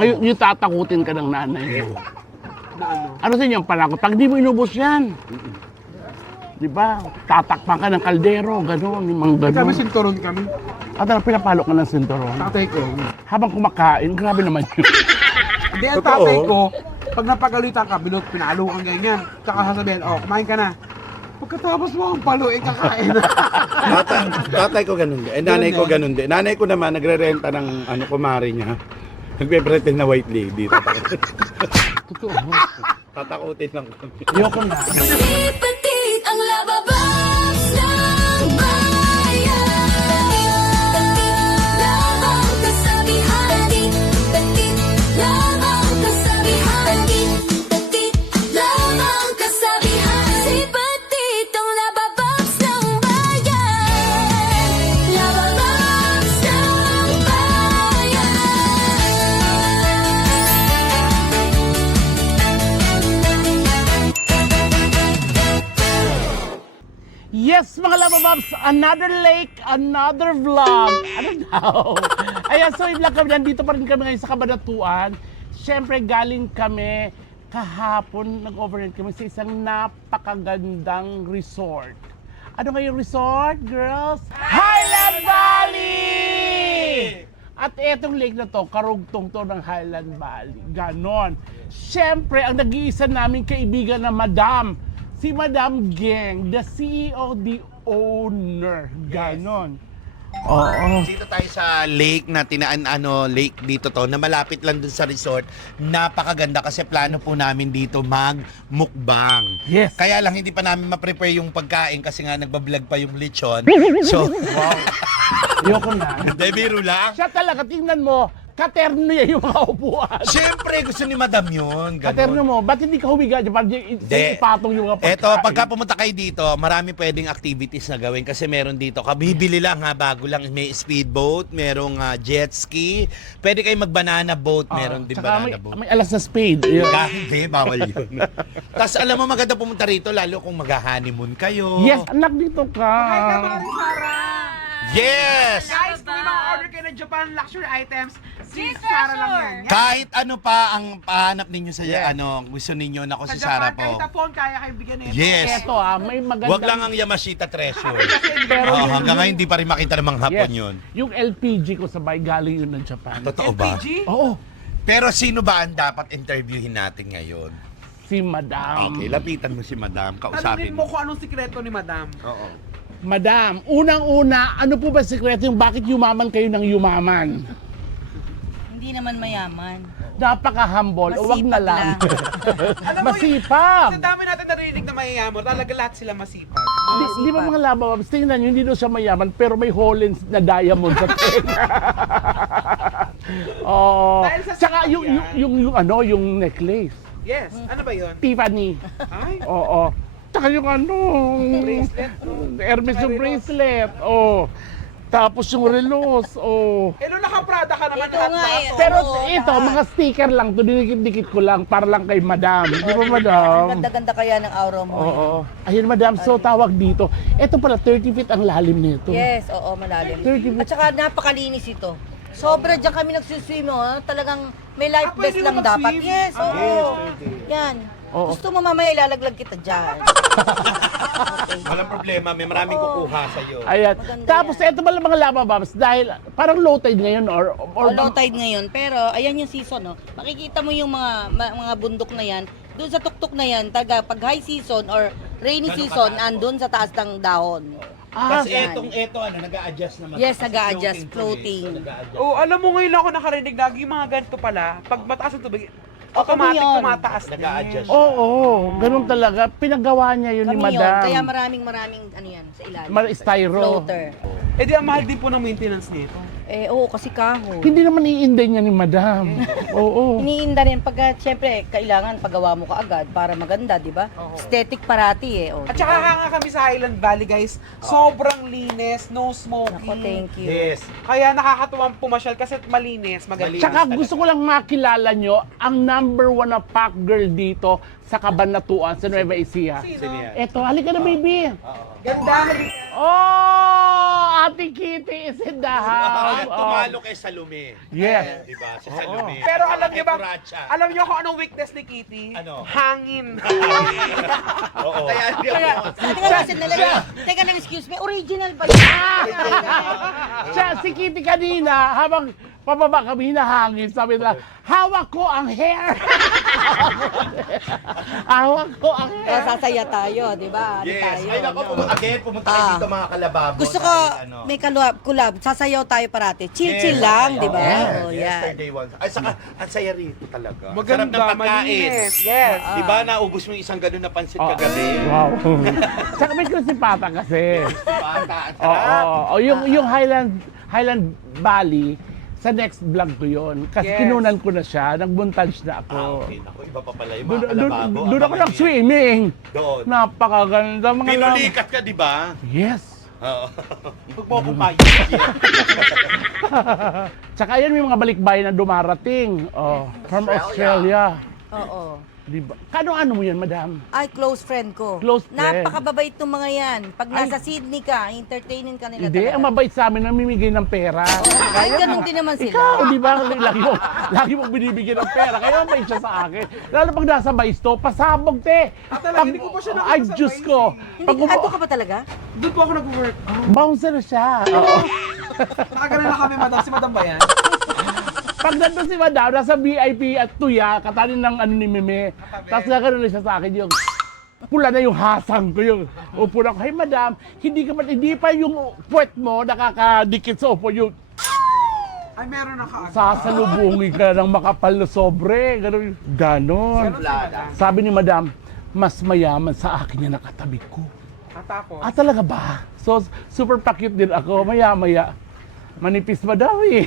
Yung tatakutin ka ng nanay mo. Na ano? Ano sa inyo ang panakot? Pag di mo inubos yan. Di ba? Tatakpan ka ng kaldero, gano'n, yung mga Kami gano'n. sinturon kami. At pinapalo ka ng sinturon. Tatay ko. Habang kumakain, grabe naman yun. Hindi, ang Totoo. tatay ko, pag napagalitan ka, bilog, pinalo kang ganyan. Tsaka sasabihin, oh, kumain ka na. Pagkatapos mo ang paluin, kakain na. Tatay ko ganun din. Nanay ko ganun din. Nanay ko naman nagre-renta ng kumari niya. Nagpe-pretend na white lady. Totoo. Tatakutin lang kami. Ayoko na. Petit ang lababas ng bayan. Petit lamang kasabihan. Petit lamang kasabihan. Petit lamang kasabihan. Si Petit ang lababas ng bayan. Lababas ng bayan. Yes, mga labababs, another lake, another vlog. Ano daw? Ayan, so yung vlog kami, nandito pa rin kami ngayon sa Cabanatuan. Siyempre, galing kami kahapon, nag-overnight kami sa isang napakagandang resort. Ano nga yung resort, girls? Highland Valley! At etong lake na to, karugtong to ng Highland Valley. Ganon. Siyempre, ang nag-iisa naming kaibigan na Madam, si Madam Geng, the CEO, the owner. Ganon. Oo. Dito tayo sa lake na lake dito to na malapit lang dun sa resort. Napakaganda kasi plano po namin dito mag-mukbang. Yes. Kaya lang hindi pa namin ma-prepare yung pagkain kasi nga nagbablog pa yung lechon. So, wow. Ayoko na. Hindi, biro lang. Siya talaga, tingnan mo, katerno niya yung mga upuan. Siyempre, gusto ni Madam yun. Katerno Ganun. mo, ba't hindi ka humiga dyan? Parang ipatong yung mga pagkain. Eto, pagka pumunta kayo dito, marami pwedeng activities na gawin kasi meron dito. Kabibili lang ha, bago lang. May speedboat, merong jet ski. Pwede kayo mag-banana boat, meron din Tsaka banana boat. may alas na spade. Ayun. Hindi, bawal yun. Tapos alam mo, maganda pumunta rito, lalo kung mag-honeymoon kayo. Yes, anak dito ka. Hi, Kamari Sarah! Yes! Guys, kung may mga order kayo ng Japan luxury items, si Sarah lang yan. Yan. Kahit ano pa ang pahanap ninyo sa Yes. gusto ninyo na ko Sa si Sarah Japan, kahit po. sa phone, kaya kayo bigyan na Yes. Eto may magandang... Wag lang ang Yamashita Treasure. Pero yung- Hanggang ngayon hindi pa rin makita ng mga hapon yun. Yung LPG ko sabay galing yun ng Japan. Totoo ba? LPG? Oo, Pero sino ba ang dapat interviewin natin ngayon? si Madam. Okay, lapitan mo si Madam, kausapin Tanungin mo mo. kung anong sikreto ni Madam. Oo. Madam, unang-una, ano po ba sekreto yung bakit yumaman kayo ng yumaman? Hindi naman mayaman. Napaka-humble, o wag na Masipag lang. Alam mo, Masipag! Sa dami natin narinig na mayayamo, talaga lahat sila masipag. Di ba mga labababs, tingnan nyo, hindi daw siya mayaman, pero may Hollins na diamond sa tenga. Oo. Dahil sa Tsaka sipag yung, yan. yung necklace. Yes, ano ba yun? Tiffany. Ay, Oo. Tsaka yung bracelet. Hermes yung Tsaka bracelet. Oo. Tapos yung relos. Oo. Eh, nung naka-Prada ka naman Ito lahat nga lahat, eh. oh. Pero Oo, ito, lahat. mga sticker lang to, dinikit-dikit ko lang para lang kay Madam. Di ba, Madam? Ganda-ganda kaya ng aura mo. Oo. Ayun, Madam. So, tawag dito. Ito pala, 30 feet ang lalim nito. Yes, oo, malalim. 30 At saka napakalinis ito. Sobra dyan kami nagsuswim, oh. Talagang may life vest pwede lang mo dapat. mag-swim? Yes, oo. Yes, Yan. Oo. Gusto mo mamaya ilalaglag kita dyan. Walang problema, may maraming kukuha sa iyo. Ayan. Maganda Tapos, yan. ito pala mga labababs, dahil parang low tide ngayon or Low tide ngayon, pero ayan yung season, oh. Makikita mo yung mga bundok na yan. Doon sa tuktok na yan, pag high season or rainy season, andun sa taas ng dahon. Kasi yan. eto nag-a-adjust naman. Yes, Kasi nag-a-adjust, floating. floating. Oh, alam mo ngayon ako nakarinig lagi yung mga ganito pala. Pag mataas ang tubig, automatic yun. tumataas din. Nag-a-adjust. Oo, ganun talaga. Pinagawa niya yun ni Kami yun, Madam. kaya maraming ano yan sa ilalim. Styro. Floater. Eh di ang mahal din po ng maintenance nito. Eh, oo, kasi kahoy. Hindi naman iinday niya ni Madam. Oo. Iniinda rin pagka, siyempre, kailangan pagawa mo kaagad para maganda, di ba? Aesthetic parati eh. Oh, At saka hanga kami sa Highland Valley, guys. Sobrang linis, no smoking. Ako, thank you. Yes. Kaya nakakatuwang pumasyal kasi malinis, maganda. Tsaka gusto ko lang makilala nyo ang number 1 na pack girl dito sa Cabanatuan, sa Nueva Ecija. Sino? Eto, halika na baby. Ganda, halika. Oh, Ate Kitty is in the house. Tumalo kay Salome. Yes. Di ba? Si Salome. Pero alam niyo ba, Kuracha. alam niyo kung anong weakness ni Kitty? Ano? Hangin. Oo. Kaya hindi ako. Teka lang, excuse me. Original ba yun? Siya, si Kitty kanina, habang pababa kami hinahangin, sabi nila, hawak ko ang hair. Hawak ko ang Kaya hair. sasaya tayo, di ba? Ano Yes. tayo, Ay, naku, no? again, pumunta kayo dito mga kalababo. Gusto ko may collab. Sasayaw tayo parati. Chill-chill lang, di ba? Oh, yan. Yesterday one. Ay, saka, ang saya rito talaga. Maganda, Sarap ng pagkain. malinis. Yes. Di ba, naubos mo yung isang ganun na pansit kagabi? Wow. Saka may kusipata kasi. Bata, ang Oo. sarap. Yung Highland Valley, sa next vlog ko yun. Kasi Yes. kinunan ko na siya, nag-montage na ako. Okay, naku, iba pa pala yung Doon mga kalababo. doon ako Abangan nag-swimming. niyo. Doon. Napakaganda mga Pinulikat ka, di ba? Yes. Oo. Huwag mo akong payo. Tsaka yan may mga balikbayan na dumarating. Oh, from Australia. Oo. Di ba? Kano-ano mo yan, madam? Ay, close friend ko. Close friend. Napakababait ng mga yan. Pag nasa Sydney ka, entertainin ka nila Hindi, ang mabait sa amin namimigay ng pera. Ay, ganun din naman sila. Ikaw, di ba? Lagi mo binibigyan ng pera. Kaya mabait siya sa akin. Lalo pag nasa baisto, pasabog, te. talaga, hindi ko pa siya nakita Ay, sa Diyos Vice, ko. Hindi, ato ka ba talaga? Doon po ako nag-work. Bouncer siya. Oo. Nakagana na kami, madam. Si madam ba yan? Pag nandun si madam, nasa VIP at tuya, katanin ng ano ni Meme. Tapos gano'n na siya sa akin yung pula na yung hasang ko yung upo na ko. Hey madam, hindi pa yung puwet mo nakakadikit sa upo yung Ay, meron na kaagad. sasalubungin ka ng makapal na sobre. Ganon. Sabi ni madam, mas mayaman sa akin yung nakatabi ko. Tapos, Ah, talaga ba? So, super pa-cute din ako. Maya-maya. Manipis ba daw eh?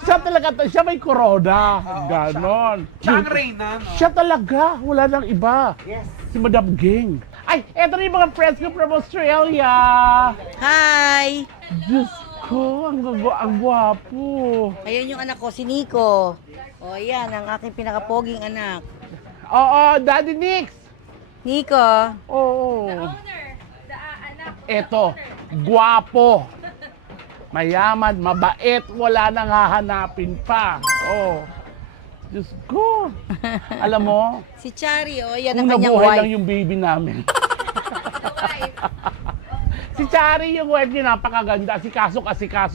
Siya talaga, siya may corona. Ganon. siya ang reyna, no? Siya talaga, wala nang iba. Yes. Si Madam Ging. Ay, eto na yung mga friends ko from Australia. Hi! Diyos ko, ang gwapo. Ayan yung anak ko, si Nico. O, yan, ang aking pinakapoging anak. Oo, Daddy Nix. Nico. Oo. Eto, gwapo. Mayaman, mabait, wala nang hahanapin pa. Oh. Diyos ko. Alam mo, Si Chari, o, yan ang kung kanyang nabuhay lang wife. yung baby namin. Si Chari, yung wife niya, napakaganda. Asikaso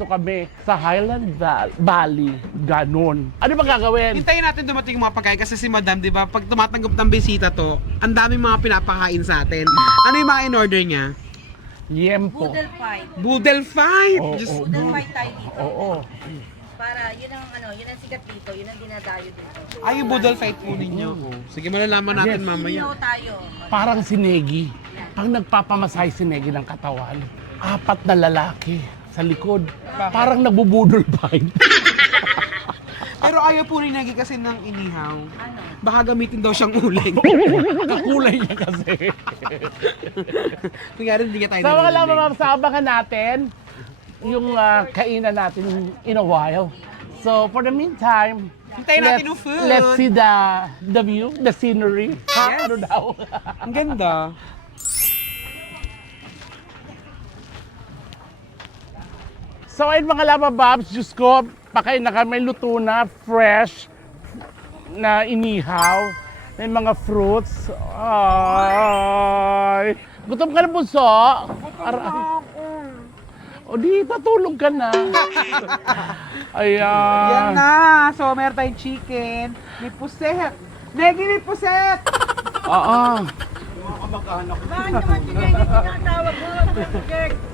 kami sa Highland Valley. Ganon. Ano ba gagawin? Hintayin natin dumating yung mga pagkain kasi si madam, di ba, pag tumatanggap ng bisita to, ang daming mga pinapakain sa atin. Ano yung mga in-order niya? Yempo. Boodle fight. Boodle fight! Oo, Diyos- oo. Boodle fight tayo dito. Oo. Para, yun ang, yun ang sikat dito, yun ang dinadayo dito. Ay, yung boodle fight po ninyo. Sige, malalaman natin Yes. mamaya. Sino tayo? Parang si Negi. Pag nagpapamasahe si Negi ng katawan, 4 na lalaki sa likod. Parang nagbubudol fight. Pero ayaw po ni Negi kasi ng inihaw. Ano? Baka gamitin daw siyang uling. Kakulay niya kasi. Kaya hindi ka tayo Sa mga narinig. lamang sa abangan natin, yung kainan natin in a while. So, for the meantime, Hintayin natin yung food. Let's see the view, the scenery. Ha? Yes. Ano daw? Ang ganda. So, ayun mga labababs, Diyos ko, pakain na kami, luto na, fresh, na inihaw. May mga fruits. Ay! Gutom ka na, bunso? O di, patulog ka na. Ayan. Yan na. So, meron tayong chicken. May puset. Negi, may puset! Oo.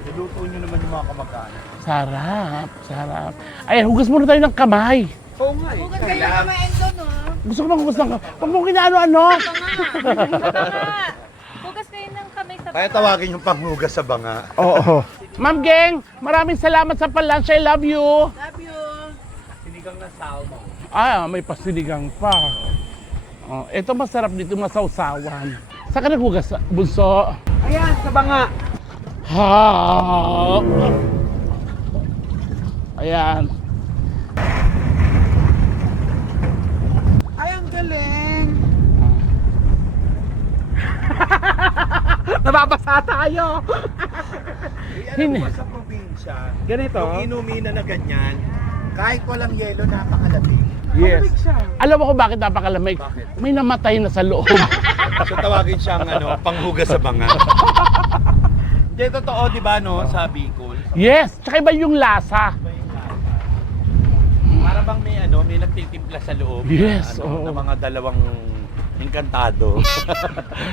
Niluto nyo naman yung mga kamag-anak. Sarap, sarap. Ayan, hugas muna tayo ng kamay. Oo nga eh. Huwag kayo kumain doon, no? Gusto ko maghugas ng kamay. Huwag mo kinaano-ano. Hugas kayo ng kamay sa Kaya tawagin yung panghugas sa banga. Oo. Ma'am Geng, maraming salamat sa palunch. I love you. Love you. Sinigang na salmon. May pasinigang pa. Oh, ito masarap dito, masawsawan. Saan ka naghugas, bunso? Ayan, sa banga. Ha! Ayan. Ay, ang galing. Nababasa tayo. Hindi. Sa probinsya, Ganito. yung inumina na ganyan, kahit walang yelo, napakalamig. Yes. Alam mo kung bakit napakalamig? Bakit? May namatay na sa loob. So tawagin siyang panghugas sa banga. Hindi, totoo, di ba, no, sa Bicol? Yes, tsaka iba yung lasa. Para bang may nagtitimpla sa loob. Yes, na, oo. na mga dalawang engkantado.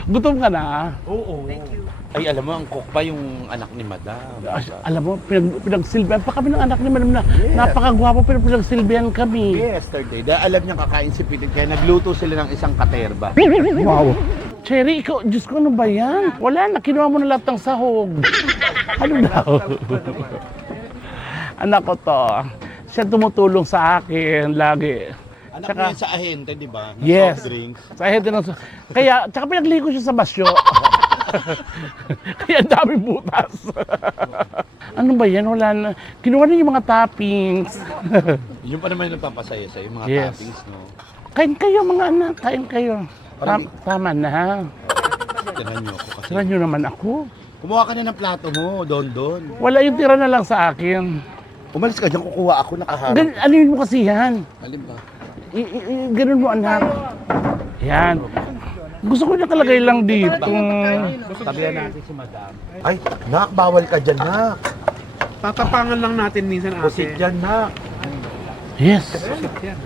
Gutom ka na. Oo. Thank you. Ay, alam mo, ang cook pa yung anak ni Madam. Alam mo, pinagsilbihan pa kami ng anak ni Madam na napakagwapo, pero pinagsilbihan kami. Yesterday, dahil alam niya kakain si Pitit, kaya nagluto sila ng isang katerba. Wow. Cherry, ikaw, Diyos ko, ano ba yan? Wala na, kinuha mo na lahat ng sahog. Ano daw? Anak ko to. Siya tumutulong sa akin lagi. Anak Tsaka- mo yan sa ahente, di ba? Ng Yes. soft drinks. Sa head ng... Kaya, tsaka pinagligo siya sa basyo. Kaya ang dami butas. Ano ba yan? Wala na. Kinuha na yung mga toppings. Yun pa naman yung nagpapasaya sa'yo, yung mga Yes. toppings, no? Kain kayo mga anak, kain kayo. Tama na. Tignan niyo ako kasi. Sira nyo naman ako. Kumuha ka na ng plato mo, Don. Wala yung tira na lang sa akin. Umalis ka dyan, kukuha ako, nakaharap. Ano yun mo kasi yan? Alin ba? Ganun mo anak. Yan. Gusto ko niya kalagay lang dito. Tabihan natin si Madam. Ay, nak, bawal ka dyan, nak. Tatapangan lang natin minsan Pusit ate. dyan, nak. Yes.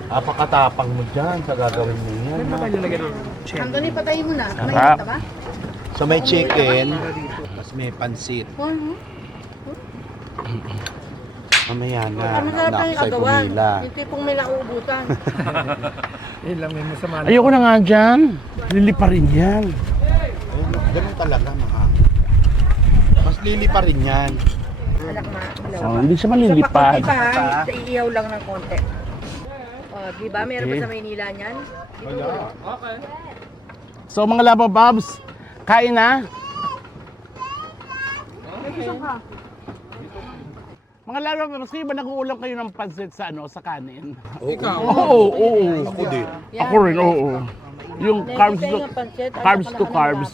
Apakatapang mo dyan sa gagawin mo yan, Ano nak. tayo nilagyan ng check? Hanggang ipatay mo na. Sarap. ba? So may chicken, tapos may pansit. Mamaya na, Masarap nauna lang ako yung sa'yo agawan. pumila. Yung tipong may nauubutan. Ayoko na nga dyan. Lili pa rin yan. Ayun, ganun talaga, mga. Mas lili pa rin yan. Anak na. Oh, hindi siya malilipad. Sa pakunti pa, sa iiyaw lang ng konti. Oh, di ba? Meron ba Okay. sa Maynila niyan? So mga laba Bobs, kain na. Mga laba Bobs, kayo ba nag-uulam kayo ng pansit sa sa kanin? Ikaw. Oo. Ako din. Ako rin, oo. Yung carbs to carbs to carbs.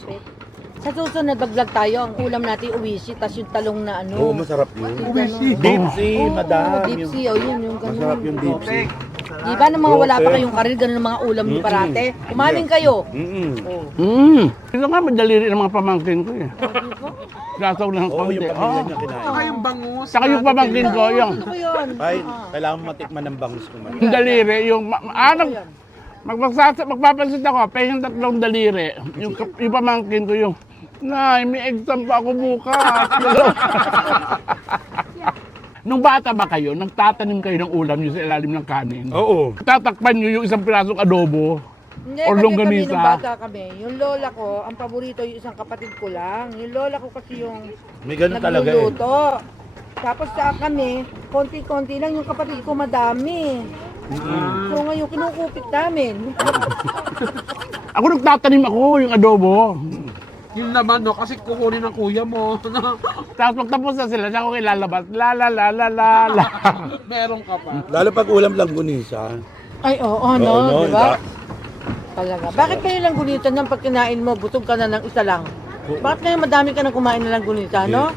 Sa susunod, mag-vlog tayo. Ang ulam natin, uwishi, tas yung talong na ano. Oo, masarap yun. Yung ganun. Deep sea, madam. Deep sea, oh, yun, yung ganun. Masarap yung deep sea. Di ba nang mga wala pa kayong karir, ganun ang mga ulam niyo parate? Kumain kayo. Ito nga, madaliri ng mga pamangkin ko eh. Nasaw lang Oo, konti. yung pamilya niya Saka kinain. yung bangus. Saka yung pamangkin ko, yung Gusto ko yun. Ay, kailangan mo matikman ng bangus ko, madam. daliri, yung magpapansit ako, pahing 3 daliri. Yung pamangkin ko yung, Nay, may exam pa ako bukas. Nung bata ba kayo, nagtatanim kayo ng ulam nyo sa ilalim ng kanin? Oo. Tatakpan nyo yung isang pirasong adobo. Hindi, Or kasi kami longganisa. nung bata kami, yung lola ko, ang paborito yung isang kapatid ko lang. Yung lola ko kasi yung May ganun talaga eh. nagluluto. Tapos sa kami, konti-konti lang, yung kapatid ko madami. So ngayon, kinukupit namin. Ako nagtatanim ako yung adobo. Yun naman, no, kasi kukunin ng kuya mo. Tapos magtapos na sila, siya ako ilalabas. La. Meron ka pa. Lalo pag ulam lang gunisa. Ay, oo, no, di ba? Talaga. Bakit kayo lang gunitan ng pag kinain mo, busog ka na ng isa lang? Bakit kayo madami ka nang kumain na lang gunita, no?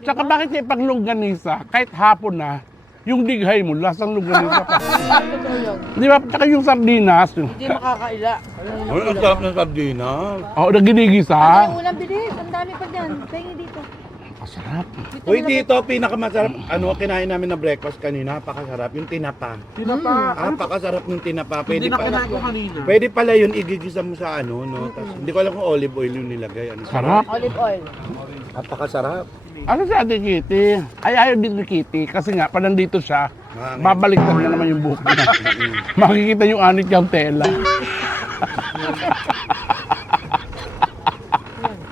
Tsaka bakit yung paglongganisa, kahit hapon na, yung dighay mo, lasang longganisa pa. Totoo yun. Di ba? Tsaka yung sardinas. Hindi makakaila. Ano ang sarap ng sardinas? Oo, naginigisa. Ano ulam bilis? Ang dami pa dyan. Tingin dito. Masarap. Uy, dito, pinakamasarap, kinain namin na breakfast kanina, napakasarap, yung tinapa. Tinapa. Napakasarap yung tinapa. Hindi Pwede na pala, kinain ko kanina. pwede pala yun, igigisa mo sa no? Tas, hindi ko alam kung olive oil yung nilagay. Sarap. Olive oil. Napakasarap. Ano si Ate Kitty? Ay, ayaw din ni Kitty. Kasi nga, pa nandito siya, babaliktad na naman yung buhok niya. Makikita yung anit niyang tela.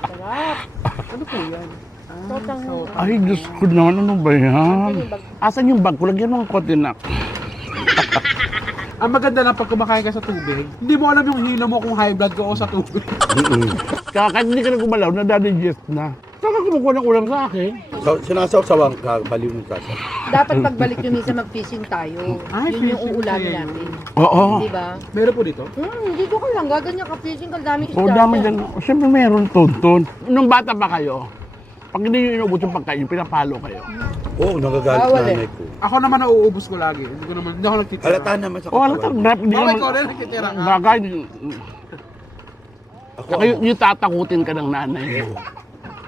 Sarap. Ano po yan? Sotang Ay, Diyos ko naman, ano ba yan? Asan yung bag ko? Lagyan mo ng kontinak. Ang maganda lang pag kumakain ka sa tubig, hindi mo alam yung hilo mo kung high blood ka o sa tubig. Kaya kahit hindi ka na gumalaw, nadadigest na. Saka kumukuha ng ulam sa akin. So, sinasawsawan ka, baliw mo sasa. Dapat pagbalik nyo minsan mag-fishing tayo. Ay, Yun yung fishing uulamin tayo. natin. Oo. Di ba? Meron po dito? Dito ka lang. Gaganyan ka fishing ka. Daming O, dami dyan. Siyempre meron tonton. Nung bata pa kayo, pag hindi nyo inubos yung pagkain, pinapalo kayo. Oo, nagagalit Bawal nanay ko. Ako naman nauubos ko lagi. Hindi ako nagtitira. Halata naman sa O, alam katawan. mo, hindi Okay, naman... ikaw rin nagtitira ka. Bagay, Ako, saka yung tatakutin ka ng nanay mo.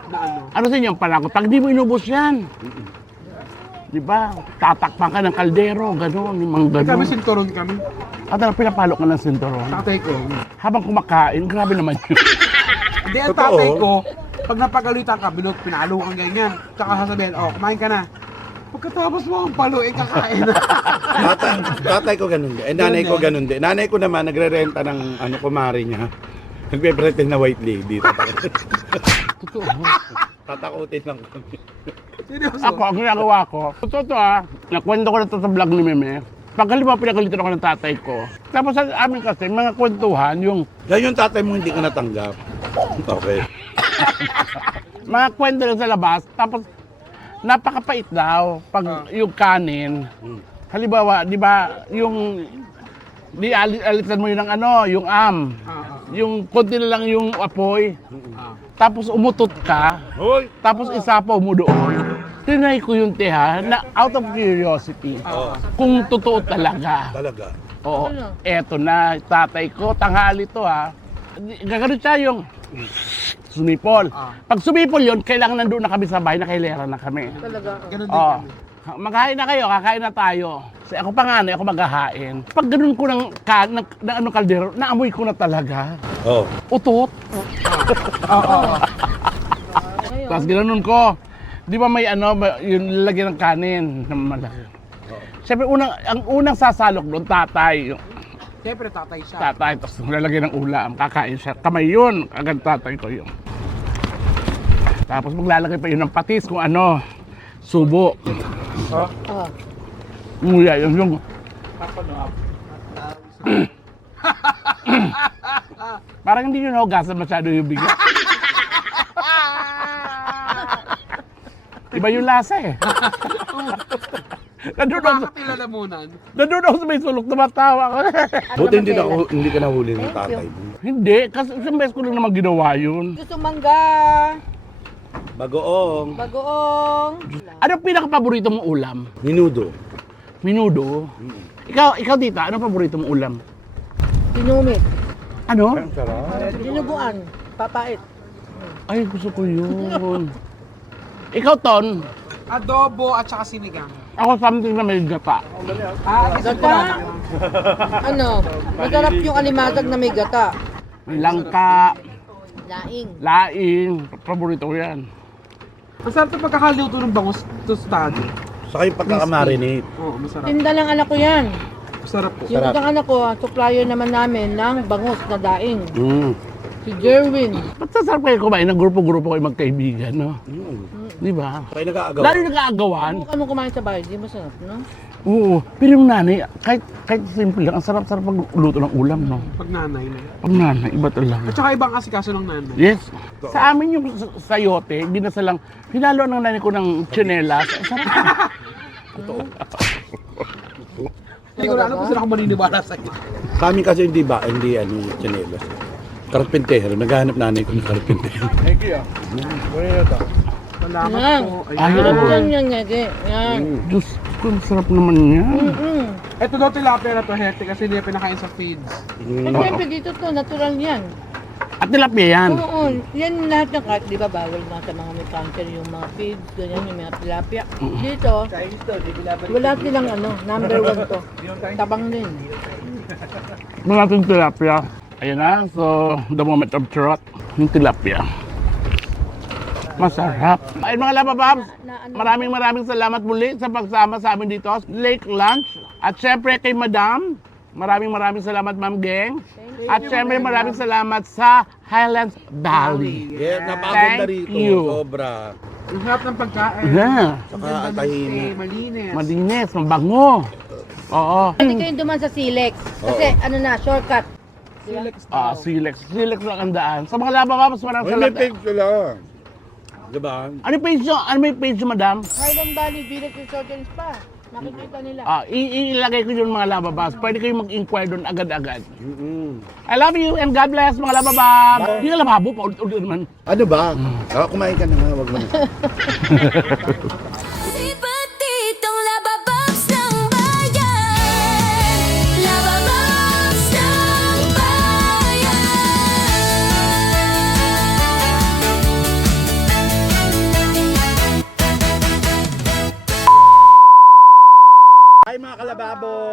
Na ano? Ano sa inyo ang palako? Pag di mo inubos yan, di ba? Tatakpan ka ng kaldero, gano'n, yung mga Kami gano'n. sinturon kami. At pinapalo ka ng sinturon. Tatay ko. Habang kumakain, grabe naman yun. Hindi, ang Totoo. tatay ko, pag napagalitan ka, pinalo kang ganyan. Tsaka sasabihin, oh, kumain ka na. Pagkatapos mo ang paluin, kakain na. tatay ko ganun din. Nanay ko ganun din. Nanay ko naman, nagre-renta ng kumari niya. Nagpe-pretend na white lady. Totoo. Tatakutin lang kami. Seryoso. Ako, ang ginagawa ko, totoo nakwento ko na ito sa vlog ni Meme. Pag halimbawa pinagalitan ako ng tatay ko. Tapos sa amin kasi, mga kwentuhan, yung Yan yung tatay mo hindi ka natanggap. Okay. mga kwento lang sa labas, tapos napakapait daw pag yung kanin. Halimbawa, di ba, yung alitan mo yun ng yung yung konti na lang yung apoy, tapos umutot ka, Hoy! tapos isapaw mo doon. Tinry ko yung teha na out of curiosity, kung totoo talaga. Talaga. Oo, eto na, tatay ko, tanghali to Gagano siya yung sumipol. Pag sumipol yun, kailangan nandun na kami sa bahay, nakailera na kami. Talaga. Ganun din Oo. kami. Maghain na kayo, kakain na tayo. Kasi ako panganay, ako maghahain. Pag ganun ko ng kaldero, naamoy ko na talaga. Oh. Utot. Tapos ginanon ko. Di ba may yung lalagyan ng kanin na malaki. Siyempre, ang unang sasalok doon, tatay. Yung Siyempre, tatay siya. tatay, tapos lalagyan ng ulam, kakain siya. Kamay yun, agad tatay ko yun. Tapos maglalagay pa yun ng patis kung subo. Nguya, yung parang hindi yun hugasan masyado yung bigas. Iba yung lasa eh. Nandun ako Nakakilalamunan. sa may sulok, tumatawa ako. Buti hindi ka nahuli ng tatay mo. Hindi, kasi isang beses ko lang naman ginawa yun. Gusto mangga. Bagoong. Bagoong. Ano pinaka-paborito mong ulam? Minudo. Minudo. Ikaw tita, ano paborito mong ulam? Dinumit. Ano? Dinuguan. Papait. Ay, gusto ko yun. Ikaw, Ton, Adobo at saka sinigang. ako something na may gata. Kasi Gata. Masarap yung alimasag na may gata. May langka, Laing. laing, paborito ko yan. masarap na pagkakaluto ng bangus tostado. Saka yung pagkakamarinate. Oo, masarap. Tinda lang anak ko yan. Masarap po. Yung isang anak ko, supplier naman namin ng bangus na daing. Si Jerwin. Ba't sasarap kayo kumain ng grupo-grupo kayo magkaibigan, no? Di ba? Saka yung nag-aagaw. Lalo nag-aagawan. Kung kami kumain sa bahay, di masarap, no? Oo. Pero yung nanay, kahit simple lang, ang sarap-sarap magluto ng ulam, no? Pag nanay na. Pag nanay, iba talaga. At saka ibang asikaso ng nanay. Yes. Sa amin yung sayote, binasalang, hinalo ng nanay ko ng tsinelas. Ang sarap. Hindi ko na alam kung saan ako maniniwala sa'yo. Sa amin kasi hindi chinelas. Karpintero. Naghahanap nanay ko ng karpintero. Salamat Yan. po. Ay, Ayan. Sarap oo. yan yan, Yagi. Yan. Diyos ko, ang sarap naman niya. Ito daw tilapia na to, hete, kasi hindi pinakain sa feeds. At syempre dito to, natural yan. At tilapia yan. Oo, yan lahat ng kahit di ba bawal mga sa mga may cancer yung mga feeds, ganyan yung mga tilapia. Dito, wala silang number 1 to. Tabang din. Mga natin tilapia. Ayan na, so the moment of truth, yung tilapia. Masarap. Ayun mga labababs, maraming salamat muli sa pagsama sa amin dito, Lake Lunch. At syempre kay Madam, maraming salamat Ma'am Geng. At syempre maraming salamat sa Highlands Valley. Yeah, napakaganda Thank rito. you. Sobra. Ang sarap ng pagkain. Yeah. Saka Ang ganda ng tahimik. stay, malinis. Malinis, mabango. Oo. Hindi kayo duman sa Silex. Kasi shortcut. Silex Ah, daw. Silex. Silex lang ang daan. Sa mga labababs, maraming salamat. sila. Diba? Ano yung page nyo? Ano may page nyo, madam? Highland Valley Village Resort and Spa. Makikita nila. Ilagay ko yun mga lababas. Pwede kayo mag-inquire doon agad-agad. Mm-mm. I love you and God bless mga lababab. Hindi ka lababo, paulit-ulit naman. Ano ba? Kumain ka na nga, wag mo na. Si Petitong Labababs ng bayan, Labababs ng bayan. Hi mga kalababo!